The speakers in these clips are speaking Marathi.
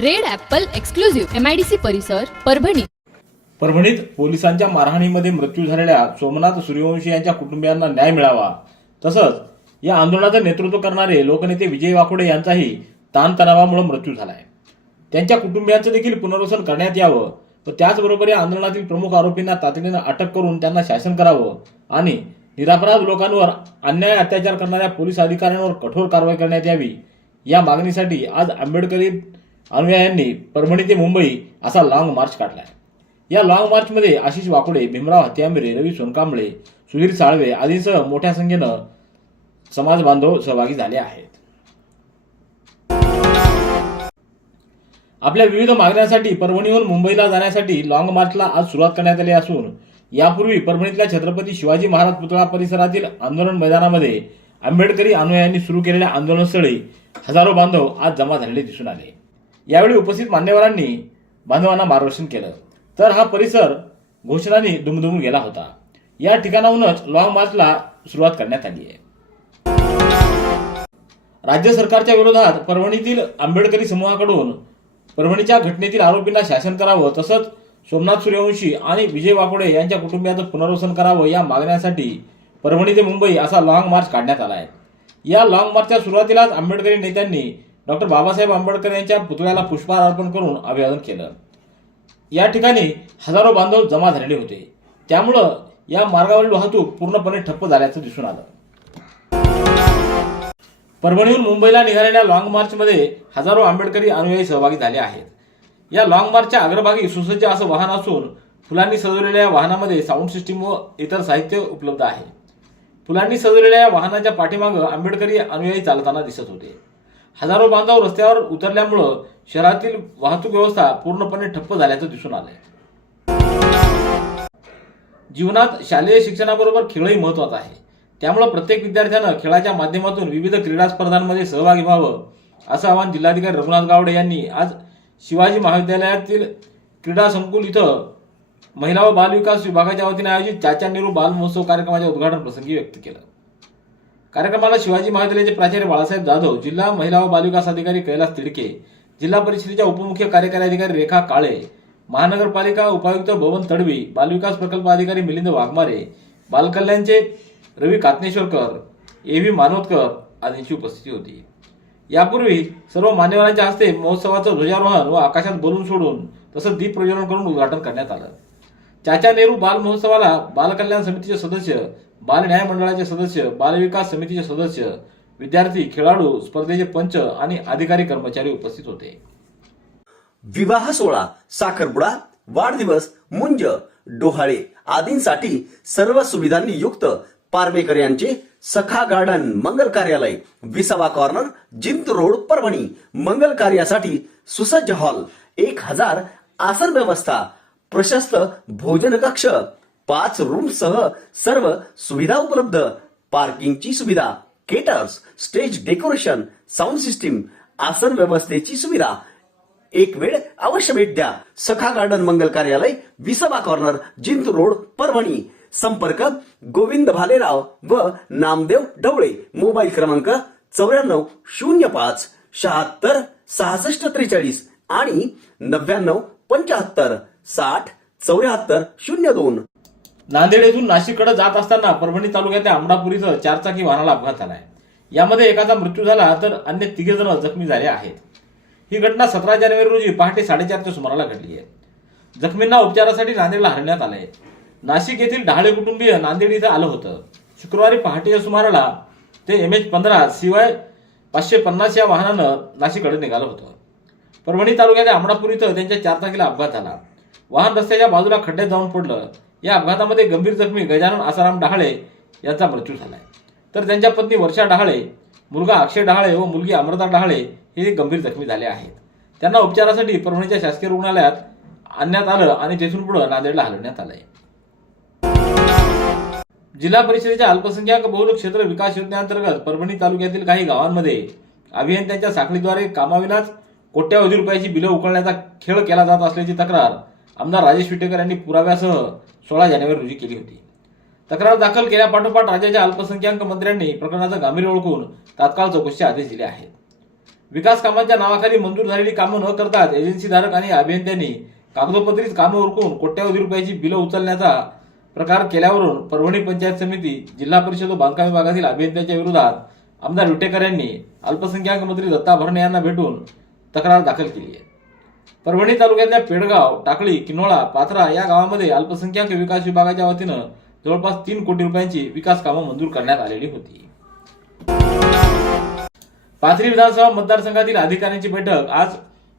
Red apple exclusive MIDC परिसर परभणी. परभणीत पोलिसांच्या मारहाणीमध्ये मृत्यू झालेल्या सोमनाथ सूर्यवंशी यांच्या कुटुंबियांना न्याय मिळावा. तसंच या आंदोलनाचं नेतृत्व करणारे लोकनेते विजय वाकोडे यांचाही ताणतणावामुळे मृत्यू झालाय. त्यांच्या कुटुंबियांचं देखील पुनर्वसन करण्यात यावं व त्याचबरोबर या आंदोलनातील प्रमुख आरोपींना तातडीनं अटक करून त्यांना शासन करावं आणि निरापराध लोकांवर अन्याय अत्याचार करणाऱ्या पोलीस अधिकाऱ्यांवर कठोर कारवाई करण्यात यावी या मागणीसाठी आज आंबेडकरी अनुयायांनी परभणी ते मुंबई असा लाँग मार्च काढलाय या लाँग मार्चमध्ये आशिष वाकोडे भीमराव हत्यांबरे रवी सोनकांबळे सुधीर साळवे आदींसह मोठ्या संख्येनं समाज बांधव सहभागी झाले आहेत. आपल्या विविध मागण्यांसाठी परभणीहून मुंबईला जाण्यासाठी लाँग मार्चला आज सुरुवात करण्यात आली असून यापूर्वी परभणीतल्या छत्रपती शिवाजी महाराज पुतळा परिसरातील आंदोलन मैदानामध्ये आंबेडकरी अनुयायांनी सुरू केलेल्या आंदोलनस्थळी हजारो बांधव आज जमा झालेले दिसून आले. यावेळी उपस्थित मान्यवरांनी बांधवांना मार्गदर्शन केलं. तर हा परिसर घोषणांनी दुमदुमून गेला होता. या ठिकाणाहूनच लॉंग मार्चला सुरुवात करण्यात आली आहे. राज्य सरकारच्या विरोधात परभणीतील आंबेडकरी समूहाकडून परभणीच्या घटनेतील आरोपींना शासन करावं तसंच सोमनाथ सूर्यवंशी आणि विजय वाकोडे यांच्या कुटुंबियांचं पुनर्वसन करावं या मागण्यासाठी परभणी ते मुंबई असा लॉंग मार्च काढण्यात आला आहे. या लॉंग मार्चच्या सुरुवातीलाच आंबेडकरी नेत्यांनी डॉक्टर बाबासाहेब आंबेडकर यांच्या पुतळ्याला पुष्पहार अर्पण करून अभिवादन केलं. या ठिकाणी हजारो बांधव जमा झालेले होते. त्यामुळं या मार्गावरील वाहतूक पूर्णपणे ठप्प झाल्याचं दिसून आलं. परभणीहून मुंबईला निघालेल्या लॉंग मार्चमध्ये हजारो आंबेडकरी अनुयायी सहभागी झाले आहेत. या लॉंग मार्चच्या अग्रभागी सुसज्ज असं वाहन असून फुलांनी सजवलेल्या या वाहनामध्ये साऊंड सिस्टीम व इतर साहित्य उपलब्ध आहे. फुलांनी सजवलेल्या या वाहनाच्या पाठीमागं आंबेडकरी अनुयायी चालताना दिसत होते. हजारो बांधव रस्त्यावर उतरल्यामुळं शहरातील वाहतूक व्यवस्था पूर्णपणे ठप्प झाल्याचं दिसून आलंय. जीवनात शालेय शिक्षणाबरोबर खेळही महत्त्वाचा आहे. त्यामुळे प्रत्येक विद्यार्थ्यानं खेळाच्या माध्यमातून विविध क्रीडा स्पर्धांमध्ये सहभागी व्हावं असं आवाहन जिल्हाधिकारी रघुनाथ गावडे यांनी आज शिवाजी महाविद्यालयातील क्रीडा संकुल इथं महिला व बालविकास विभागाच्या वतीने आयोजित चाचा नेहरू बाल महोत्सव कार्यक्रमाच्या उद्घाटन प्रसंगी व्यक्त केलं. कार्यक्रमाला शिवाजी महाविद्यालयाचे प्राचार्य बाळासाहेब जाधव जिल्हा महिला व बालविकास अधिकारी कैलास तिडके जिल्हा परिषदेच्या उपमुख्य कार्यकारी अधिकारी रेखा काळे महानगरपालिका उपायुक्त भवन तडवी बालविकास प्रकल्प अधिकारी मिलिंद वाघमारे बालकल्याणचे रवी कातनेश्वरकर ए व्ही मानोतकर आदींची उपस्थिती होती. यापूर्वी सर्व मान्यवरांच्या हस्ते महोत्सवाचं ध्वजारोहण व आकाशात बलून सोडून तसंच दीप प्रज्वलन करून उद्घाटन करण्यात आलं. चाचा नेहरू बाल महोत्सवाला बालकल्याण समितीचे सदस्य बाल न्याय मंडळाचे सदस्य बालविकास समितीचे सदस्य विद्यार्थी खेळाडू स्पर्धेचे पंच आणि अधिकारी कर्मचारी उपस्थित होते. विवाह सोहळा साखरपुडा वाढदिवस मुंज डोहाळे आदींसाठी सर्व सुविधांनी युक्त पारवेकर यांचे सखा गार्डन मंगल कार्यालय विसावा कॉर्नर जिंत रोड परभणी मंगल कार्यासाठी सुसज्ज हॉल एक हजार आसन व्यवस्था प्रशस्त भोजन कक्ष पाच रूम सह सर्व सुविधा उपलब्ध. पार्किंगची सुविधा caterers stage decoration sound system आसन व्यवस्थेची सुविधा. एक वेळ अवश्य भेट द्या. सखा गार्डन मंगल कार्यालय विसभा कॉर्नर जिंत रोड परभणी. संपर्क गोविंद भालेराव व नामदेव ढवळे. मोबाईल क्रमांक चौऱ्याण्णव शून्य पाच शहात्तर सहासष्ट त्रेचाळीस आणि नव्याण्णव पंच्याहत्तर. साठ चौऱ्याहत्तर शून्य दोन. नांदेड येथून नाशिककडे जात असताना परभणी तालुक्यातल्या आमडापूर इथं चारचाकी वाहनाला अपघात झालाय. यामध्ये एकाचा मृत्यू झाला तर अन्य तिघे जण जखमी झाले आहेत. ही घटना सतरा जानेवारी रोजी पहाटे साडेचारच्या सुमाराला घडली आहे. जखमींना उपचारासाठी नांदेडला हलण्यात आलंय. नाशिक येथील डहाळे कुटुंबीय नांदेड इथं आलं होतं. शुक्रवारी पहाटेच्या सुमाराला ते एम एच पंधरा शिवाय पाचशे पन्नास या वाहनानं नाशिककडे निघालं होतं. परभणी तालुक्याच्या आमडापूर इथं त्यांच्या चारचाकीला अपघात झाला. वाहन रस्त्याच्या बाजूला खड्ड्यात जाऊन पडलं. या अपघातामध्ये गंभीर जखमी गजानन आसाराम डहाळे यांचा मृत्यू झालाय. तर त्यांच्या पत्नी वर्षा डहाळे मुलगा अक्षय डहाळे व मुलगी अमृता डहाळे हे गंभीर जखमी झाले आहेत. त्यांना उपचारासाठी परभणीच्या शासकीय रुग्णालयात आणण्यात आलं आणि तेथून पुढे नांदेडला हलवण्यात आलंय. जिल्हा परिषदेच्या अल्पसंख्याक बहुल क्षेत्र विकास योजनेअंतर्गत परभणी तालुक्यातील काही गावांमध्ये अभियंत्यांच्या साखळीद्वारे कामाविनाच कोट्यावधी रुपयाची बिलं उकळण्याचा खेळ केला जात असल्याची तक्रार आमदार राजेश विटेकर यांनी पुराव्यासह सोळा जानेवारी रोजी केली होती. तक्रार दाखल केल्यापाठोपाठ राज्याच्या अल्पसंख्याक मंत्र्यांनी प्रकरणाचं गांभीर्य ओळखून तात्काळ चौकशीचे आदेश दिले आहेत. विकास कामांच्या नावाखाली मंजूर झालेली कामं न करताच एजन्सीधारक आणि अभियंत्यांनी कागदोपत्रीच कामं उरकून कोट्यावधी रुपयाची बिलं उचलण्याचा प्रकार केल्यावरून परभणी पंचायत समिती जिल्हा परिषद व बांधकाम विभागातील अभियंत्यांच्या विरोधात आमदार विटेकर यांनी अल्पसंख्याक मंत्री दत्ता भरणे यांना भेटून तक्रार दाखल केली आहे. परभणी तालुक्यातल्या पेडगाव टाकळी किनोळा पाथरा या गावामध्ये अल्पसंख्याक विकास विभागाच्या वतीनं जवळपास तीन कोटी रुपयांची विकास कामं मंजूर करण्यात आलेली होती. पाथरी विधानसभा मतदारसंघातील अधिकाऱ्यांची बैठक आज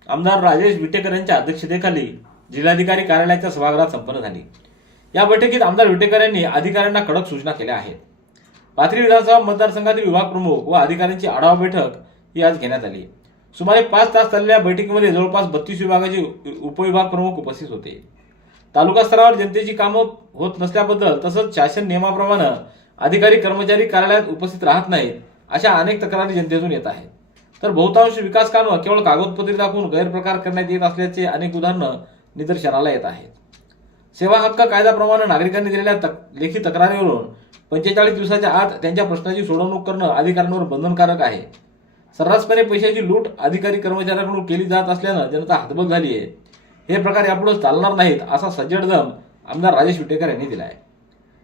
आमदार राजेश विटेकर यांच्या अध्यक्षतेखाली जिल्हाधिकारी कार्यालयाच्या सभागृहात संपन्न झाली. या बैठकीत आमदार विटेकर यांनी अधिकाऱ्यांना कडक सूचना केल्या आहेत. पाथरी विधानसभा मतदारसंघातील विभाग प्रमुख व अधिकाऱ्यांची आढावा बैठक ही आज घेण्यात आली. सुमारे पाच तास चाललेल्या बैठकीमध्ये जवळपास बत्तीस विभागाचे उपविभाग प्रमुख उपस्थित होते. तालुका स्तरावर जनतेची कामं होत नसल्याबद्दल तसंच शासन नियमाप्रमाणे अधिकारी कर्मचारी कार्यालयात उपस्थित राहत नाहीत अशा अनेक तक्रारी जनतेतून येत आहेत. तर बहुतांश विकास कामं केवळ कागदपत्रे दाखवून गैरप्रकार करण्यात येत असल्याचे अनेक उदाहरणं निदर्शनाला येत आहेत. सेवा हक्क कायद्याप्रमाणे नागरिकांनी दिलेल्या तक- लेखी तक्रारीवरून पंचेचाळीस दिवसाच्या आत त्यांच्या प्रश्नाची सोडवणूक करणं अधिकाऱ्यांवर बंधनकारक आहे. सर्रासपणे पैशाची लूट अधिकारी कर्मचाऱ्यांकडून केली जात असल्यानं जनता हतबल झाली आहे हे प्रकार यापुढे चालणार नाहीत असा सज्जड दम आमदार राजेश विटेकर यांनी दिला आहे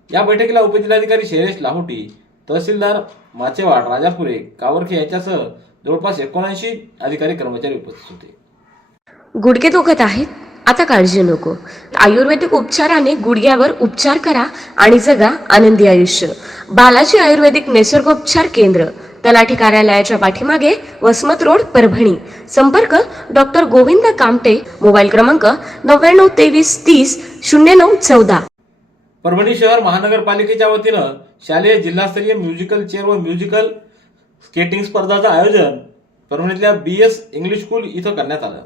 या बैठकीला उपजिल्हाधिकारी शैलेश लाहोटी तहसीलदार माचेवाड राजापुरे कावरखे यांच्यासह जवळपास एकोणऐंशी अधिकारी कर्मचारी उपस्थित होते. गुडघे दुखत आहेत? आता काळजी नको. आयुर्वेदिक उपचाराने गुडघ्यावर उपचार करा आणि जगा आनंदी आयुष्य. बालाजी आयुर्वेदिक निसर्गोपचार केंद्र. तलाठी कार्यालयाच्या पाठीमागे वसमत रोड परभणी. संपर्क डॉक्टर गोविंद कामटे मोबाईल क्रमांक नव्याण्णव तेवीस तीस शून्य नऊ चौदा. परभणी शहर महानगरपालिकेच्या वतीनं शालेय जिल्हास्तरीय म्युझिकल चेअर व म्युझिकल स्केटिंग स्पर्धाचं आयोजन परभणीतल्या बी एस इंग्लिश स्कूल इथं करण्यात आलं.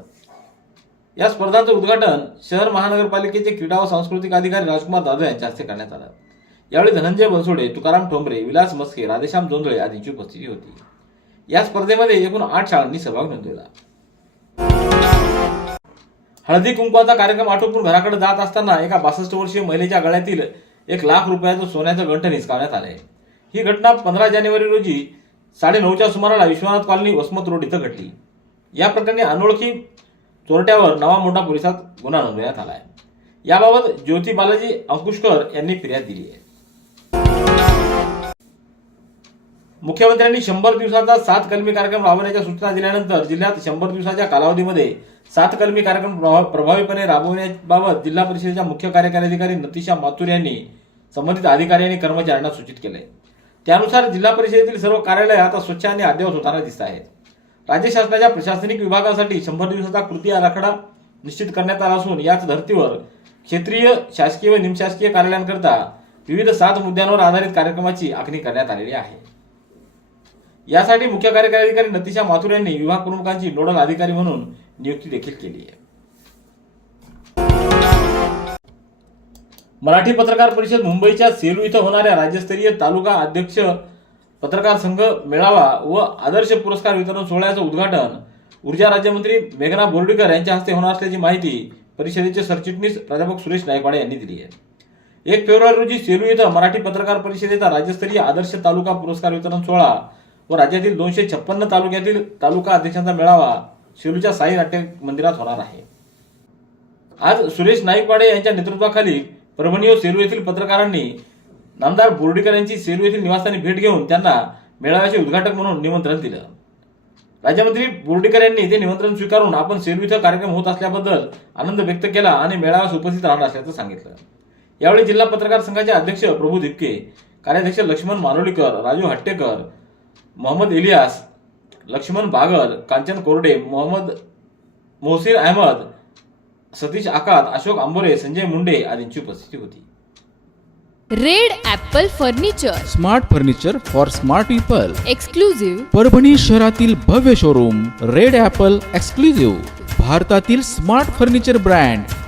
या स्पर्धांचं उद्घाटन शहर महानगरपालिकेचे क्रीडा व सांस्कृतिक अधिकारी राजकुमार जाधव यांच्या हस्ते करण्यात आलं. यावेळी धनंजय बनसोडे तुकाराम ठोंबरे विलास मस्के राधेश्याम जोंधळे आदींची उपस्थिती होती. या स्पर्धेमध्ये एकूण आठ शाळांनी सहभाग नोंदवला. हळदी कुंकवाचा कार्यक्रम आटोपून घराकडे जात असताना एका बासष्ट वर्षीय महिलेच्या गळ्यातील एक लाख रुपयाचं सोन्याचं गंठ निसकावण्यात आलंय. ही घटना पंधरा जानेवारी रोजी साडेनऊच्या सुमाराला विश्वनाथ कॉलनी वसमत रोड इथं घडली. या प्रकरणी अनोळखी चोरट्यावर नवा मोठा पोलिसात गुन्हा नोंदवण्यात आला आहे याबाबत ज्योती बालाजी अंकुशकर यांनी फिर्याद दिली आहे. मुख्यमंत्र्यांनी शंभर दिवसाचा सात कलमी कार्यक्रम राबवण्याच्या सूचना दिल्यानंतर जिल्ह्यात शंभर दिवसाच्या कालावधीमध्ये सात कलमी कार्यक्रम प्रभावीपणे राबवण्याबाबत जिल्हा परिषदेच्या मुख्य कार्यकारी अधिकारी नतिशा माथुर यांनी संबंधित अधिकारी आणि कर्मचाऱ्यांना सूचित केले. त्यानुसार जिल्हा परिषदेतील सर्व कार्यालय आता स्वच्छ आणि अद्ययावत होताना दिसत आहेत. राज्य शासनाच्या प्रशासनिक विभागासाठी शंभर दिवसाचा कृती आराखडा निश्चित करण्यात आला असून याच धर्तीवर क्षेत्रीय शासकीय व निमशासकीय कार्यालयांकरता विविध सात मुद्द्यांवर आधारित कार्यक्रमाची आखणी करण्यात आलेली आहे. यासाठी मुख्य कार्यकारी अधिकारी नतिशा माथुर यांनी विभाग प्रमुखांची नोडल अधिकारी म्हणून नियुक्ती देखील केली आहे. मराठी पत्रकार परिषद मुंबईच्या सेलू इथं होणाऱ्या राज्यस्तरीय तालुका अध्यक्ष पत्रकार संघ मेळावा व आदर्श पुरस्कार वितरण सोहळ्याचं उद्घाटन ऊर्जा राज्यमंत्री मेघना बोर्डीकर यांच्या हस्ते होणार असल्याची माहिती परिषदेचे सरचिटणीस प्राध्यापक सुरेश नायकवाडे यांनी दिली आहे. एक फेब्रुवारी रोजी सेलू इथं मराठी पत्रकार परिषदेचा राज्यस्तरीय आदर्श तालुका पुरस्कार वितरण सोहळा व राज्यातील दोनशे छप्पन्न तालुक्यातील तालुका अध्यक्षांचा मेळावा सेलूच्या साई नाट्य मंदिरात होणार आहे. आज सुरेश नाईकवाडे यांच्या नेतृत्वाखाली परभणी व सेलू येथील पत्रकारांनी नामदार बोर्डीकर यांची सेलू येथील निवासस्थानी भेट घेऊन त्यांना मेळाव्याचे उद्घाटक म्हणून निमंत्रण दिलं. राज्यमंत्री बोर्डीकर यांनी ते निमंत्रण स्वीकारून आपण सेलू इथं कार्यक्रम होत असल्याबद्दल आनंद व्यक्त केला आणि मेळाव्यास उपस्थित राहणार असल्याचं सांगितलं. यावेळी जिल्हा पत्रकार संघाचे अध्यक्ष प्रभू दिपके कार्याध्यक्ष लक्ष्मण मारोलीकर राजू हट्टेकर मोहम्मद इलियास लक्ष्मण बागल कांचन कोरडे मोहम्मद मोहसिन अहमद सतीश आकात अशोक आंबोरे संजय मुंडे आदींची उपस्थिती होती. Red Apple furniture. Smart furniture for smart people. Exclusive Parbhani शहरातील भव्य शोरूम रेड ॲपल एक्सक्लुझिव्ह. भारतातील स्मार्ट फर्निचर ब्रँड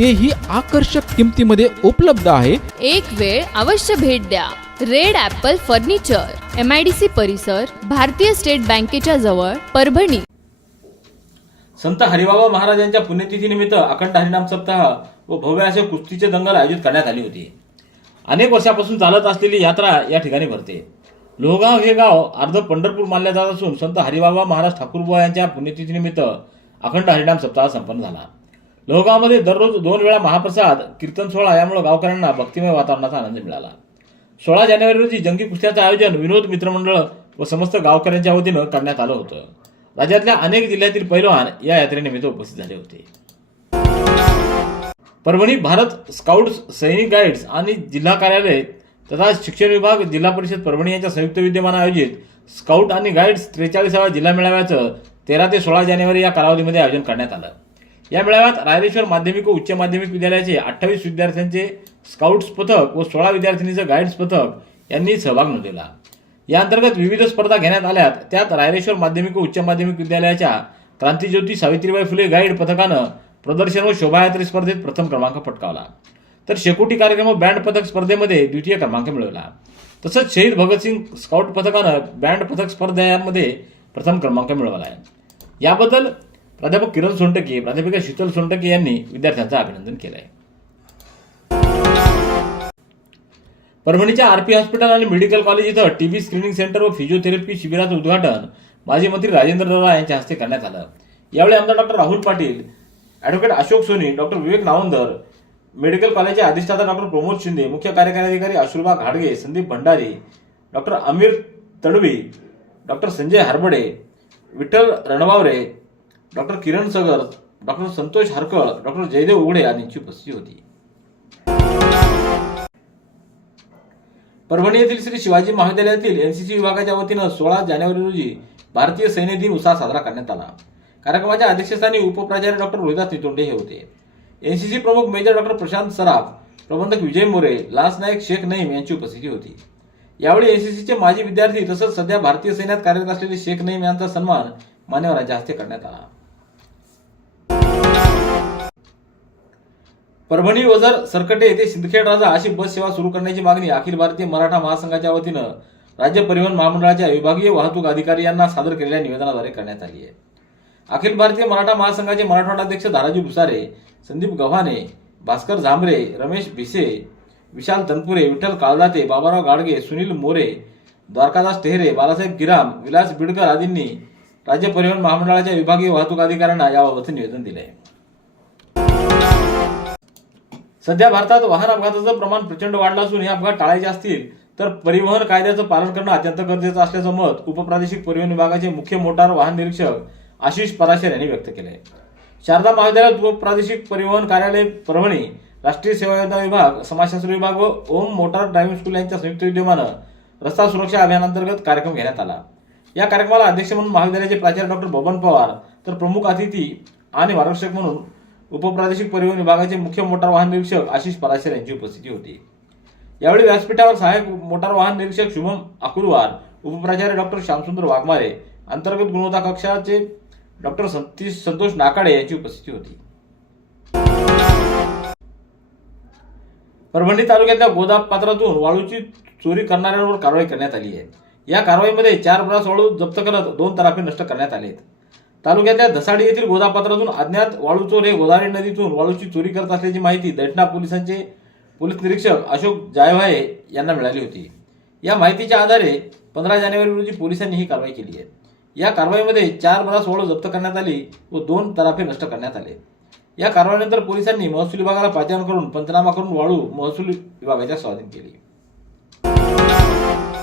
तेही आकर्षक किमतीमध्ये उपलब्ध आहे. एक वेळ अवश्य भेट द्या. Red apple furniture M I D C परिसर भारतीय स्टेट बँकेच्या जवळ परभणी. संत हरिबाबा महाराजांच्या पुण्यतिथीनिमित्त अखंड हरिनाम सप्ताह व भव्य असे कुस्तीचे दंगल आयोजित करण्यात आली होती. अनेक वर्षापासून चालत असलेली यात्रा या ठिकाणी भरते. लोहगाव हे गाव अर्ध पंढरपूर मानले जात असून संत हरिबाबा महाराज ठाकूरबुवा यांच्या पुण्यतिथीनिमित्त अखंड हरिनाम सप्ताह संपन्न झाला. लोहगावमध्ये दररोज दोन वेळा महाप्रसाद कीर्तन सोहळा यामुळे गावकऱ्यांना भक्तिमय वातावरणाचा आनंद मिळाला. सोळा जानेवारी रोजी जंगी कुस्त्याचं आयोजन विनोद मित्रमंडळ व समस्त गावकऱ्यांच्या वतीनं करण्यात आलं होतं. राज्यातल्या अनेक जिल्ह्यातील पैलवान या यात्रेनिमित्त उपस्थित झाले होते. परभणी भारत स्काउट्स सैनिक गाईड्स आणि जिल्हा कार्यालय तथा शिक्षण विभाग जिल्हा परिषद परभणी यांच्या संयुक्त विद्यमान आयोजित स्काउट आणि गाईड्स त्रेचाळीसाव्या जिल्हा मेळाव्याचं तेरा ते सोळा जानेवारी या कालावधीमध्ये आयोजन करण्यात आलं. या मेळाव्यात रायरेश्वर माध्यमिक व उच्च माध्यमिक विद्यालयाचे अठ्ठावीस विद्यार्थ्यांचे स्काउट्स पथक व सोळा विद्यार्थिनीचं गाईड्स पथक यांनी सहभाग नोंदवला. या अंतर्गत विविध स्पर्धा घेण्यात आल्यात. त्यात रायरेश्वर माध्यमिक व उच्च माध्यमिक विद्यालयाच्या क्रांतीज्योती सावित्रीबाई फुले गाईड पथकानं प्रदर्शन व शोभायात्री स्पर्धेत प्रथम क्रमांक पटकावला. तर शेकोटी कार्यक्रम व बँड पथक स्पर्धेमध्ये द्वितीय क्रमांक मिळवला. तसंच शहीद भगतसिंग स्काउट पथकानं बँड पथक स्पर्धेमध्ये प्रथम क्रमांक मिळवला आहे याबद्दल प्राध्यापक किरण सोनटके प्राध्यापिका शीतल सोनटके यांनी विद्यार्थ्यांचं अभिनंदन केलं आहे परभणीच्या आर पी हॉस्पिटल आणि मेडिकल कॉलेज इथं टीबी स्क्रीनिंग सेंटर व फिजिओथेरपी शिबिराचं उद्घाटन माजी मंत्री राजेंद्र दौरा यांच्या हस्ते करण्यात आलं. यावेळी आमदार doctor Rahul Patil advocate Ashok Soni doctor Vivek Navandar medical कॉलेजचे अधिष्ठाता डॉक्टर प्रमोद शिंदे मुख्य कार्यकारी अधिकारी अशुल्बा घाडगे Sandeep Bhandari doctor Aamir Tadvi doctor Sanjay Harbade Vitthal Ranwavre doctor Kiran Sagar doctor Santosh Harkal doctor Jaydev Ughade यांची उपस्थिती होती. परभणी येथील श्री शिवाजी महाविद्यालयातील एनसीसी विभागाच्या वतीनं सोळा जानेवारी रोजी भारतीय सैन्य दिन उत्साह साजरा करण्यात आला. कार्यक्रमाच्या अध्यक्षस्थानी उपप्राचार्य डॉक्टर रोहिदास नितोंडे हे होते. एनसीसी प्रमुख मेजर डॉक्टर प्रशांत सराफ प्रबंधक विजय मोरे लान्स नायक शेख नईम यांची उपस्थिती होती. यावेळी एनसीसीचे माजी विद्यार्थी तसंच सध्या भारतीय सैन्यात कार्यरत असलेले शेख नईम यांचा सन्मान मान्यवरांच्या हस्ते करण्यात आला. परभणी ओझर सरकटे येथे सिंदखेड राजा अशी बस सेवा सुरू करण्याची मागणी अखिल भारतीय मराठा महासंघाच्या वतीनं राज्य परिवहन महामंडळाच्या विभागीय वाहतूक अधिकारी यांना सादर केलेल्या निवेदनाद्वारे करण्यात आली आहे. अखिल भारतीय मराठा महासंघाचे मराठवाडा अध्यक्ष धाराजी भुसारे संदीप गव्हाणे भास्कर झांबरे रमेश भिसे विशाल तनपुरे विठ्ठल काळदाते बाबाराव गाडगे सुनील मोरे द्वारकादास टेहरे बालासाहेब गिराम विलास बिडकर आदींनी राज्य परिवहन महामंडळाच्या विभागीय वाहतूक अधिकाऱ्यांना याबाबतचे निवेदन दिले आहे सध्या भारतात वाहन अपघाताचं प्रमाण प्रचंड वाढलं असून हे अपघात टाळायचे असतील तर परिवहन कायद्याचं पालन करणं अत्यंत गरजेचं असल्याचं मत उपप्रादेशिक परिवहन विभागाचे मुख्य मोटार वाहन निरीक्षक आशिष पराशर यांनी व्यक्त केले शारदा महाविद्यालयात उपप्रादेशिक परिवहन कार्यालय परभणी राष्ट्रीय सेवा योजना विभाग समाजशास्त्र विभाग व ओम मोटार ड्रायव्हिंग स्कूल यांच्या संयुक्त विद्यमानं रस्ता सुरक्षा अभियानांतर्गत कार्यक्रम घेण्यात आला. या कार्यक्रमाला अध्यक्ष म्हणून महाविद्यालयाचे प्राचार्य डॉक्टर बबन पवार तर प्रमुख अतिथी आणि मार्गदर्शक म्हणून उपप्रादेशिक परिवहन विभागाचे मुख्य मोटार वाहन निरीक्षक आशिष पराशर यांची उपस्थिती होती. यावेळी व्यासपीठावर सहाय्यक मोटार वाहन निरीक्षक शुभम अकुरवार उपप्राचार्य डॉक्टर श्यामसुंदर वाघमारे अंतर्गत गुणवत्ता कक्षाचे डॉक्टर सतीश संतोष नाकाडे यांची उपस्थिती होती. परभणी तालुक्यातल्या गोदाप पात्रातून वाळूची चोरी करणाऱ्यांवर कारवाई करण्यात आली आहे. या कारवाईमध्ये चार ब्रास वाळू जप्त करत दोन तराफे नष्ट करण्यात आले तालुक्यातल्या धसाडी येथील गोदापात्रातून अज्ञात वाळू चोर हे गोदावरी नदीतून वाळूची चोरी करत असल्याची माहिती दैठणा पोलिसांचे पोलीस निरीक्षक अशोक जायभाये यांना मिळाली होती. या माहितीच्या आधारे पंधरा जानेवारी रोजी पोलिसांनी ही कारवाई केली आहे. या कारवाईमध्ये चार ब्रास वाळू जप्त करण्यात आली व दोन तराफे नष्ट करण्यात आले. या कारवाईनंतर पोलिसांनी महसूल विभागाला पाचारण करून पंचनामा करून वाळू महसूल विभागाच्या स्वाधीन केली.